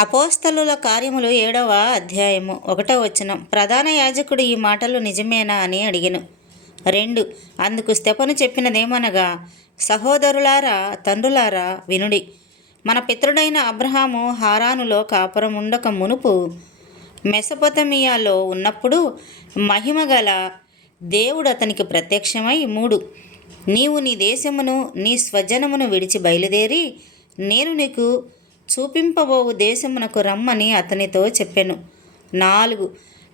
అపోస్తలుల కార్యములు 7వ అధ్యాయము 1వ వచనం. ప్రధాన యాజకుడు ఈ మాటలు నిజమేనా అని అడిగెను. 2. అందుకు స్తెఫను చెప్పినదేమనగా, సహోదరులారా, తండ్రులారా, వినుడి. మన పితరుడైన అబ్రహాము హారానులో కాపురం ఉండక మునుపు మెసొపొతమియాలో ఉన్నప్పుడు మహిమగల దేవుడు అతనికి ప్రత్యక్షమై 3. నీవు నీ దేశమును నీ స్వజనమును విడిచి బయలుదేరి నేను నీకు చూపింపబోవు దేశమునకు రమ్మని అతనితో చెప్పెను. 4.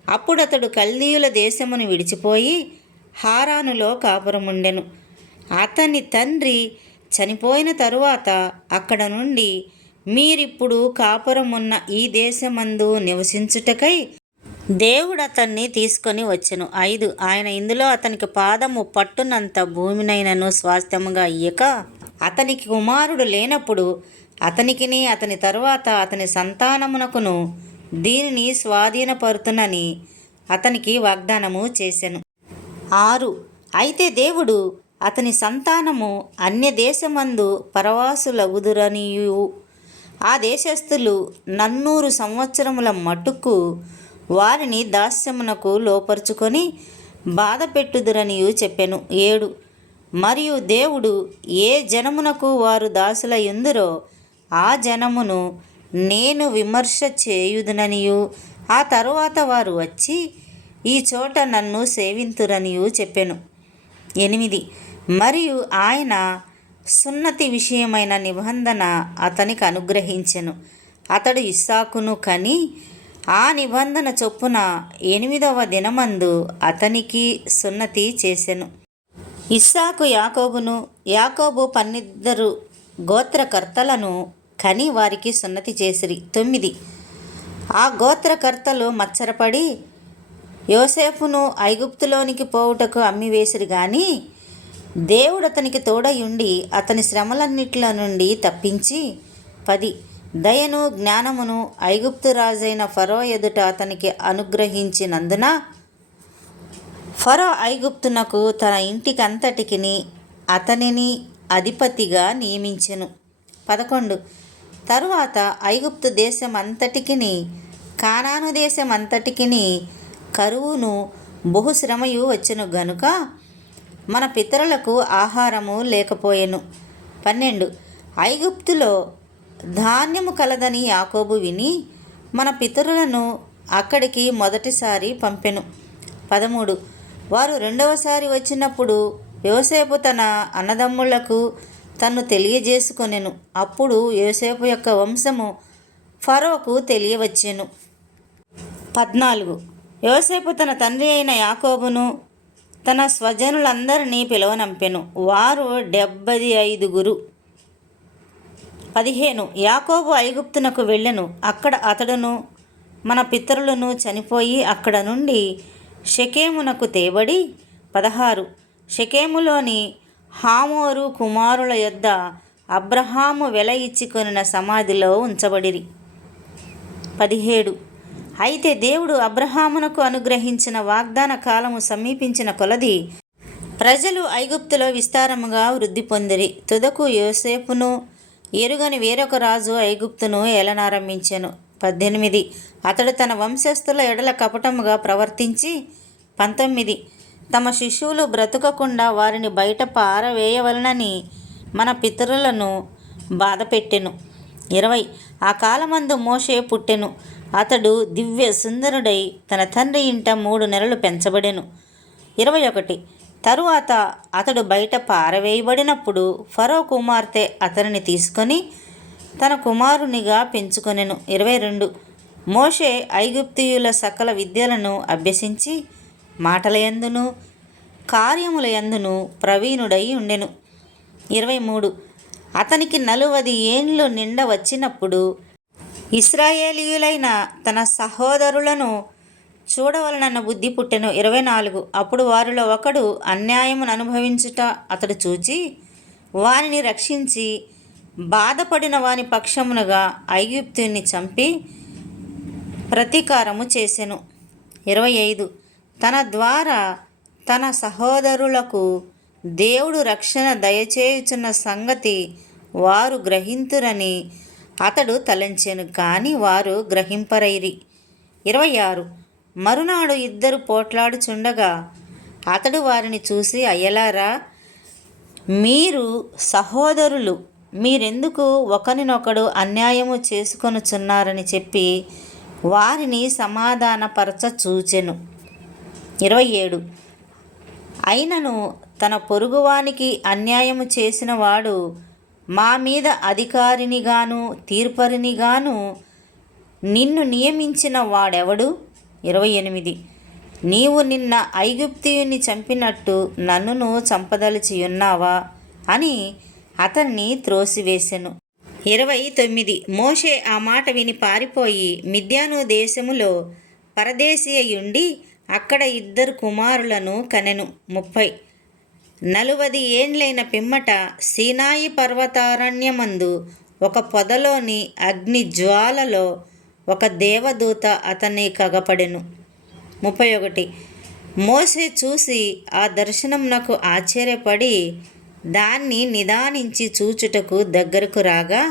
అప్పుడు అతడు కల్దీయుల దేశమును విడిచిపోయి హారానులో కాపురముండెను. అతని తండ్రి చనిపోయిన తరువాత అక్కడ నుండి మీరిప్పుడు కాపురమున్న ఈ దేశమందు నివసించుటకై దేవుడు అతన్ని తీసుకొని వచ్చెను. 5. ఆయన ఇందులో అతనికి పాదము పట్టునంత భూమినైనను స్వాస్థ్యముగా ఇయ్యక అతనికి కుమారుడు లేనప్పుడు అతనికిని అతని తరువాత అతని సంతానమునకును దీనిని స్వాధీనపరుతునని అతనికి వాగ్దానము చేసెను. 6. అయితే దేవుడు అతని సంతానము అన్య దేశమందు పరవాసులగుదురనియు ఆ దేశస్థులు 400 సంవత్సరముల మట్టుకు వారిని దాస్యమునకు లోపరుచుకొని బాధ పెట్టుదురనియు చెప్పెను. 7. మరియు దేవుడు ఏ జనమునకు వారు దాసులయుందురో ఆ జనమును నేను విమర్శ చేయుదుననియు ఆ తరువాత వారు వచ్చి ఈ చోట నన్ను సేవింతురనియు చెప్పెను. 8. మరియు ఆయన సున్నతి విషయమైన నిబంధన అతనికి అనుగ్రహించెను. అతడు ఇస్సాకును కని ఆ నిబంధన చొప్పున 8వ దినమందు అతనికి సున్నతి చేసెను. ఇస్సాకు యాకోబును, యాకోబు 12 గోత్రకర్తలను కని వారికి సున్నతి చేసిరి. 9. ఆ గోత్రకర్తలు మత్సరపడి యోసేపును ఐగుప్తులోనికి పోవుటకు అమ్మివేసిరి గాని దేవుడు అతనికి తోడయుండి అతని శ్రమలన్నిటిల నుండి తప్పించి 10. దయను జ్ఞానమును ఐగుప్తు రాజైన ఫరో ఎదుట అతనికి అనుగ్రహించినందున ఫరో ఐగుప్తునకు తన ఇంటికంతటికిని అతనిని అధిపతిగా నియమించెను. 11. తరువాత ఐగుప్తు దేశమంతటికిని కానాను దేశమంతటికిని కరువును బహుశ్రమయు వచ్చెను గనుక మన పితరులకు ఆహారము లేకపోయెను. 12. ఐగుప్తులో ధాన్యము కలదని యాకోబు విని మన పితరులను అక్కడికి మొదటిసారి పంపెను. 13. వారు రెండవసారి వచ్చినప్పుడు యోసేపు తన అన్నదమ్ములకు తన్ను తెలియజేసుకొనెను. అప్పుడు యోసేపు యొక్క వంశము ఫరోకు తెలియవచ్చెను. 14. యోసేపు తన తండ్రి అయిన యాకోబును తన స్వజనులందరినీ పిలువనంపెను. వారు 75. 15. యాకోబు ఐగుప్తునకు వెళ్ళెను. అక్కడ అతడును మన పితరులను చనిపోయి అక్కడ నుండి షెకెమునకు తేబడి 16. షెకెములోని హామోరు కుమారుల యొద్ద అబ్రహాము వెల ఇచ్చికొనిన సమాధిలో ఉంచబడిరి. 17. అయితే దేవుడు అబ్రహామునకు అనుగ్రహించిన వాగ్దాన కాలము సమీపించిన కొలది ప్రజలు ఐగుప్తులో విస్తారముగా వృద్ధి పొందిరి. తుదకు యోసేపును ఎరుగని వేరొక రాజు ఐగుప్తును ఏలనారంభించెను. 18. అతడు తన వంశస్థుల ఎడల కపటముగా ప్రవర్తించి 19. తమ శిశువులు బ్రతుకకుండా వారిని బయట పారవేయవలనని మన పితరులను బాధపెట్టెను. 20. ఆ కాలమందు మోషే పుట్టెను. అతడు దివ్య సుందరుడై తన తండ్రి ఇంట 3 నెలలు పెంచబడెను. 21. తరువాత అతడు బయట పారవేయబడినప్పుడు ఫరో కుమార్తె అతనిని తీసుకొని తన కుమారునిగా పెంచుకొనెను. 22. మోషే ఐగుప్తీయుల సకల విద్యలను అభ్యసించి మాటలయందును కార్యములయందును ప్రవీణుడై ఉండెను. 23. అతనికి 40 ఏండ్లు నిండ వచ్చినప్పుడు ఇశ్రాయేలీయులైన తన సహోదరులను చూడవలనన్న బుద్ధి పుట్టెను. 24. అప్పుడు వారిలో ఒకడు అన్యాయమును అనుభవించుట అతడు చూచి వానిని రక్షించి బాధపడిన వాని పక్షమునుగా ఐగుప్తుని చంపి ప్రతీకారము చేసెను. 25. తన ద్వారా తన సహోదరులకు దేవుడు రక్షణ దయచేయుచున్న సంగతి వారు గ్రహింతురని అతడు తలంచెను, కానీ వారు గ్రహింపరైరి. 26 మరునాడు ఇద్దరు పోట్లాడుచుండగా అతడు వారిని చూసి, అయ్యలారా, మీరు సహోదరులు, మీరెందుకు ఒకరినొకడు అన్యాయము చేసుకొనుచున్నారని చెప్పి వారిని సమాధానపరచ చూచెను. 27 అయినను తన పొరుగువానికి అన్యాయము చేసిన వాడు మా మీద అధికారినిగాను తీర్పరినిగాను నిన్ను నియమించిన వాడెవడు? 28 నీవు నిన్న ఐగుప్తీయుని చంపినట్టు నన్నును చంపదలిచియున్నావా అని అతన్ని త్రోసివేసెను. 29 మోషే ఆ మాట విని పారిపోయి మిద్యాను దేశములో పరదేశి అయ్యుండి అక్కడ ఇద్దరు కుమారులను కనెను. 30 40 ఏండ్లైన పిమ్మట సీనాయి పర్వతారణ్యమందు ఒక పొదలోని అగ్ని జ్వాలలో ఒక దేవదూత అతన్ని కగపడెను. 31 మోషే చూసి ఆ దర్శనమునకు ఆశ్చర్యపడి దాన్ని నిదానించి చూచుటకు దగ్గరకు రాగా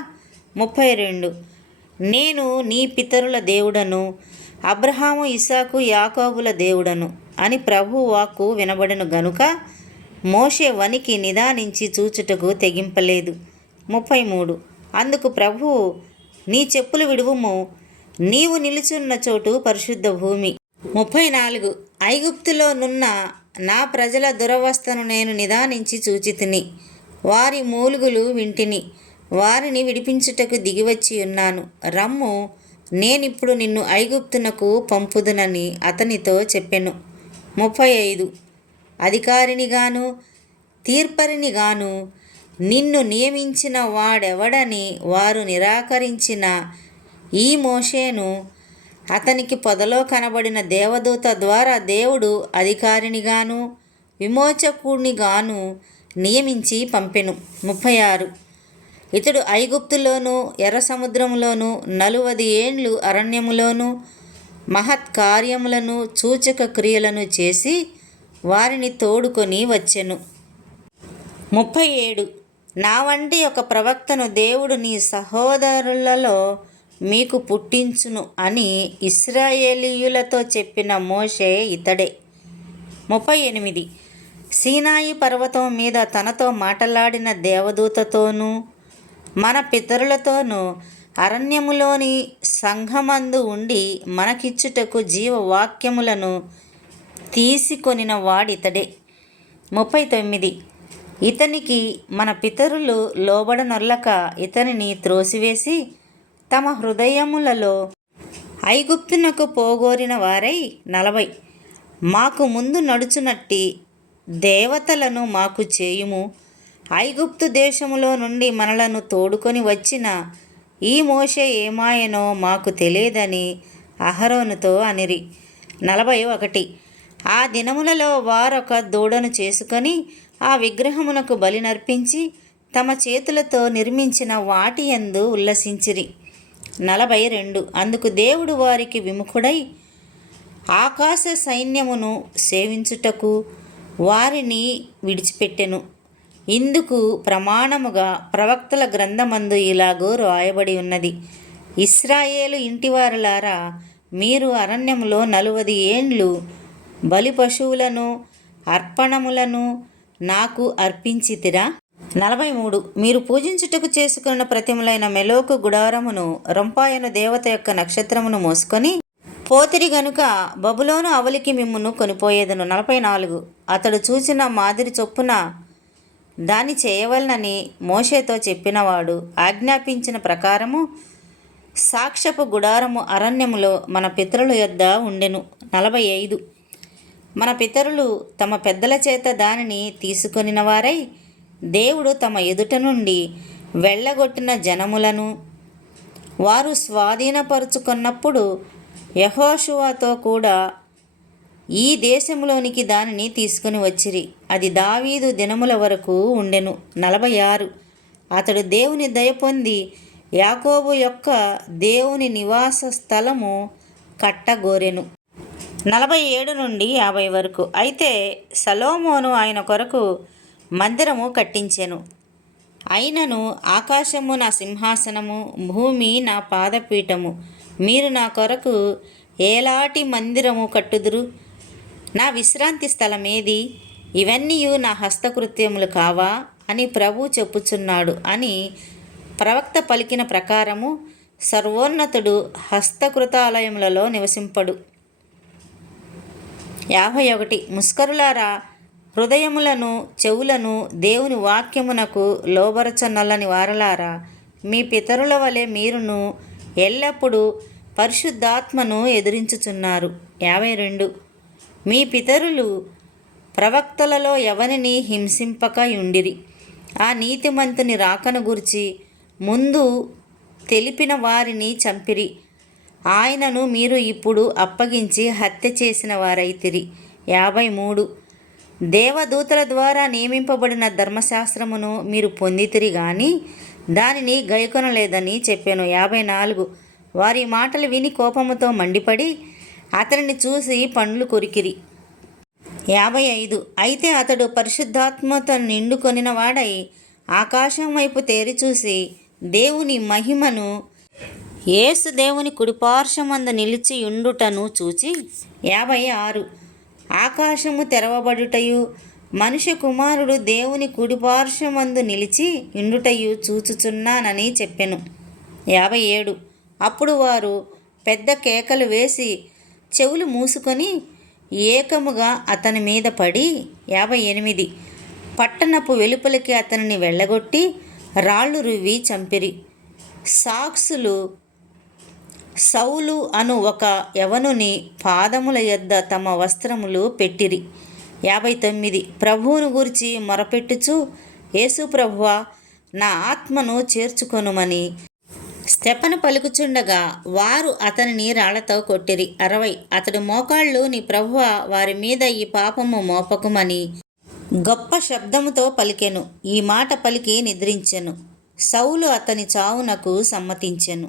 32 నేను నీ పితరుల దేవుడను, అబ్రహాము, ఇస్సాకు, యాకోబుల దేవుడను అని ప్రభువు వాక్కు వినబడెను గనుక మోషే వణికి నిదానించి చూచుటకు తెగింపలేదు. 33 అందుకు ప్రభువు, నీ చెప్పులు విడువుము, నీవు నిలుచున్న చోటు పరిశుద్ధ భూమి. 34 ఐగుప్తులో నున్న నా ప్రజల దురవస్థను నేను నిదానించి చూచితిని, వారి మూలుగులు వింటిని, వారిని విడిపించుటకు దిగివచ్చి ఉన్నాను. రమ్ము, నేనిప్పుడు నిన్ను ఐగుప్తునకు పంపుదునని అతనితో చెప్పెను. 35 అధికారినిగాను తీర్పరినిగాను నిన్ను నియమించిన వాడెవడని వారు నిరాకరించిన ఈ మోషేను అతనికి పొదలో కనబడిన దేవదూత ద్వారా దేవుడు అధికారినిగాను విమోచకునిగాను నియమించి పంపెను. 36 ఇతడు ఐగుప్తులోను ఎర్ర సముద్రములోను 40 ఏండ్లు అరణ్యములోను మహత్కార్యములను సూచక క్రియలను చేసి వారిని తోడుకొని వచ్చెను. 37 నా వంటి ఒక ప్రవక్తను దేవుడు నీ సహోదరులలో మీకు పుట్టించును అని ఇశ్రాయేలీయులతో చెప్పిన మోషే ఇతడే. 38 సీనాయి పర్వతం మీద తనతో మాట్లాడిన దేవదూతతోనూ మన పితరులతోనూ అరణ్యములోని సంఘమందు ఉండి మనకిచ్చుటకు జీవవాక్యములను తీసుకొనిన వాడితడే. 39 ఇతనికి మన పితరులు లోబడనొల్లక ఇతనిని త్రోసివేసి తమ హృదయములలో ఐగుప్తునకు పోగోరిన వారై 40 మాకు ముందు నడుచునట్టి దేవతలను మాకు చేయుము, ఐగుప్తు దేశములో నుండి మనలను తోడుకొని వచ్చిన ఈ మోషే ఏమాయనో మాకు తెలియదని అహరోనుతో అనిరి. 41 ఆ దినములలో వారొక దూడను చేసుకొని ఆ విగ్రహమునకు బలి నర్పించి తమ చేతులతో నిర్మించిన వాటి యందు ఉల్లసించిరి. 42 అందుకు దేవుడు వారికి విముఖుడై ఆకాశ సైన్యమును సేవించుటకు వారిని విడిచిపెట్టెను. ఇందుకు ప్రమాణముగా ప్రవక్తల గ్రంథమందు ఇలాగూ రాయబడి ఉన్నది, ఇశ్రాయేలు ఇంటివారులారా, మీరు అరణ్యములో 40 ఏండ్లు బలి పశువులను అర్పణములను నాకు అర్పించితిరా. 43 మీరు పూజించుటకు చేసుకున్న ప్రతిమలైన మెలోకు గుడారమును రొంపాయను దేవత యొక్క నక్షత్రమును మోసుకొని పోతిరి గనుక బబులోను అవలికి మిమ్మును కొనిపోయేదను. 44 అతడు చూచిన మాదిరి చొప్పున దాన్ని చేయవలనని మోషేతో చెప్పినవాడు ఆజ్ఞాపించిన ప్రకారము సాక్ష్యపు గుడారము అరణ్యములో మన పితరుల యొద్ద ఉండెను. 45 మన పితరులు తమ పెద్దల చేత దానిని తీసుకొనిన వారై దేవుడు తమ ఎదుట నుండి వెళ్ళగొట్టిన జనములను వారు స్వాధీనపరుచుకున్నప్పుడు యెహోషువతో కూడా ఈ దేశంలోనికి దానిని తీసుకుని వచ్చిరి. అది దావీదు దినముల వరకు ఉండెను. 46 అతడు దేవుని దయ పొంది యాకోబు యొక్క దేవుని నివాస స్థలము కట్టగోరెను. 47 నుండి 50 వరకు అయితే సొలొమోను ఆయన కొరకు మందిరము కట్టించెను. అయినను ఆకాశము నా సింహాసనము, భూమి నా పాదపీఠము. మీరు నా కొరకు ఏలాటి మందిరము కట్టుదురు? నా విశ్రాంతి స్థలమేది? ఇవన్నీ నా హస్తకృత్యములు కావా అని ప్రభు చెప్పుచున్నాడు అని ప్రవక్త పలికిన ప్రకారము సర్వోన్నతుడు హస్తకృతాలయములలో నివసింపడు. 51. ముస్కరులారా, హృదయములను చెవులను దేవుని వాక్యమునకు లోబరచనల్లని వారలారా, మీ పితరుల వలె మీరును ఎల్లప్పుడూ పరిశుద్ధాత్మను ఎదిరించుచున్నారు. 52. మీ పితరులు ప్రవక్తలలో ఎవరిని హింసింపక యుండిరి. ఆ నీతిమంతుని రాకను గురించి ముందు తెలిపిన వారిని చంపిరి. ఆయనను మీరు ఇప్పుడు అప్పగించి హత్య చేసిన వారైతిరి. 53. దేవదూతల ద్వారా నియమింపబడిన ధర్మశాస్త్రమును మీరు పొందితిరి గాని దానిని గైకొనలేదని చెప్పాను. 54. వారి మాటలు విని కోపముతో మండిపడి అతనిని చూసి పండ్లు కొరికిరి. 55. అయితే అతడు పరిశుద్ధాత్మతో నిండుకొనిన వాడై ఆకాశం వైపు తేరి చూసి దేవుని మహిమను, యేసు దేవుని కుడిపార్శ్వమందు నిలిచి యుండుటను చూచి 56. ఆకాశము తెరవబడుటయు మనుష్య కుమారుడు దేవుని కుడిపార్శ్వమందు నిలిచి యుండుటయు చూచుచున్నానని చెప్పెను. 57. అప్పుడు వారు పెద్ద కేకలు వేసి చెవులు మూసుకొని ఏకముగా అతని మీద పడి 58. పట్టణపు వెలుపలికి అతనిని వెళ్ళగొట్టి రాళ్ళు రువ్వి చంపిరి. సాక్సులు సౌలు అను ఒక యవనుని పాదముల యొద్ద తమ వస్త్రములు పెట్టిరి. 59. ప్రభువును గూర్చి మొరపెట్టుచు, యేసు ప్రభువా, నా ఆత్మను చేర్చుకొనుమని స్తెఫను పలుకుచుండగా వారు అతనిని రాళ్లతో కొట్టిరి. 60. అతడు మోకాళ్ళు, నీ ప్రభువా, వారి మీద ఈ పాపము మోపకుమని గొప్ప శబ్దముతో పలికెను. ఈ మాట పలికి నిద్రించెను. సౌలు అతని చావునకు సమ్మతించెను.